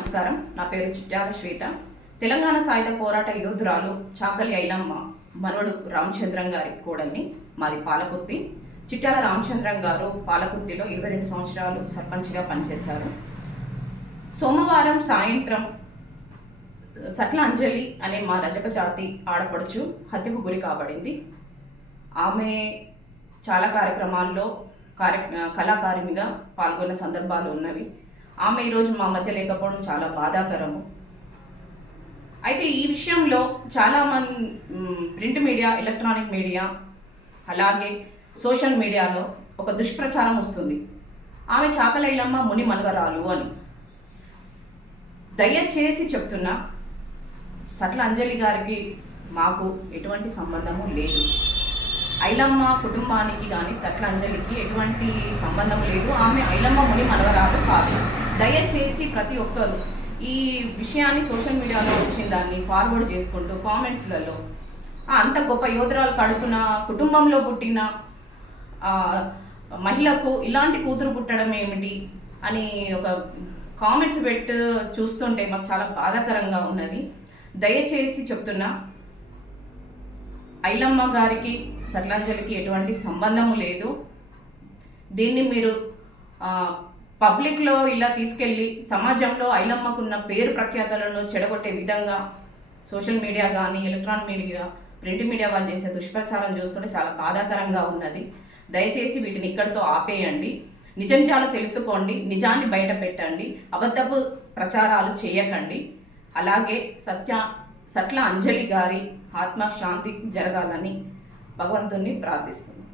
నమస్కారం. నా పేరు చిట్యాల శ్వేత. తెలంగాణ సాయుధ పోరాట యోధురాలు చాకలి ఐలమ్మ మనవడు రామచంద్రం గారి కోడల్ని. మాది పాలకుర్తి. చిట్యాల రామచంద్రం గారు పాలకుర్తిలో 22 సంవత్సరాలు సర్పంచ్గా పనిచేశారు. సోమవారం సాయంత్రం సట్ల అంజలి అనే మా రజక జాతి ఆడపడుచు హత్యకు గురి కాబడింది. ఆమె చాలా కార్యక్రమాల్లో కళాకారిణిగా పాల్గొన్న సందర్భాలు ఉన్నవి. ఆమె ఈరోజు మా మధ్య లేకపోవడం చాలా బాధాకరము. అయితే ఈ విషయంలో చాలామంది ప్రింట్ మీడియా, ఎలక్ట్రానిక్ మీడియా, అలాగే సోషల్ మీడియాలో ఒక దుష్ప్రచారం వస్తుంది. ఆమె చాకలి ఐలమ్మ ముని మనవరాలు అని. దయచేసి చెప్తున్నా, సట్ల అంజలి గారికి మాకు ఎటువంటి సంబంధము లేదు. ఐలమ్మ కుటుంబానికి కానీ సట్ల అంజలికి ఎటువంటి సంబంధం లేదు. ఆమె ఐలమ్మ ముని మనవరాలు కాదు. దయచేసి ప్రతి ఒక్కరు ఈ విషయాన్ని సోషల్ మీడియాలో వచ్చిన దాన్ని ఫార్వర్డ్ చేసుకుంటూ కామెంట్స్లలో అంత గొప్ప యోధురాలు కడుపున కుటుంబంలో పుట్టిన మహిళకు ఇలాంటి కూతురు పుట్టడం ఏమిటి అని ఒక కామెంట్స్ పెట్టి చూస్తుంటే మాకు చాలా బాధాకరంగా ఉన్నది. దయచేసి చెప్తున్నా, ఐలమ్మ గారికి సట్లాంజలికి ఎటువంటి సంబంధము లేదు. దీన్ని మీరు పబ్లిక్లో ఇలా తీసుకెళ్ళి సమాజంలో ఐలమ్మకున్న పేరు ప్రఖ్యాతలను చెడగొట్టే విధంగా సోషల్ మీడియా కానీ, ఎలక్ట్రానిక్ మీడియా, ప్రింట్ మీడియా వాళ్ళు చేసే దుష్ప్రచారం చూస్తుంటే చాలా బాధాకరంగా ఉన్నది. దయచేసి వీటిని ఇక్కడితో ఆపేయండి. నిజాలు తెలుసుకోండి, నిజాన్ని బయట పెట్టండి, అబద్ధపు ప్రచారాలు చేయకండి. అలాగే సట్ల అంజలి గారి ఆత్మశాంతి జరగాలని భగవంతుణ్ణి ప్రార్థిస్తున్నాను.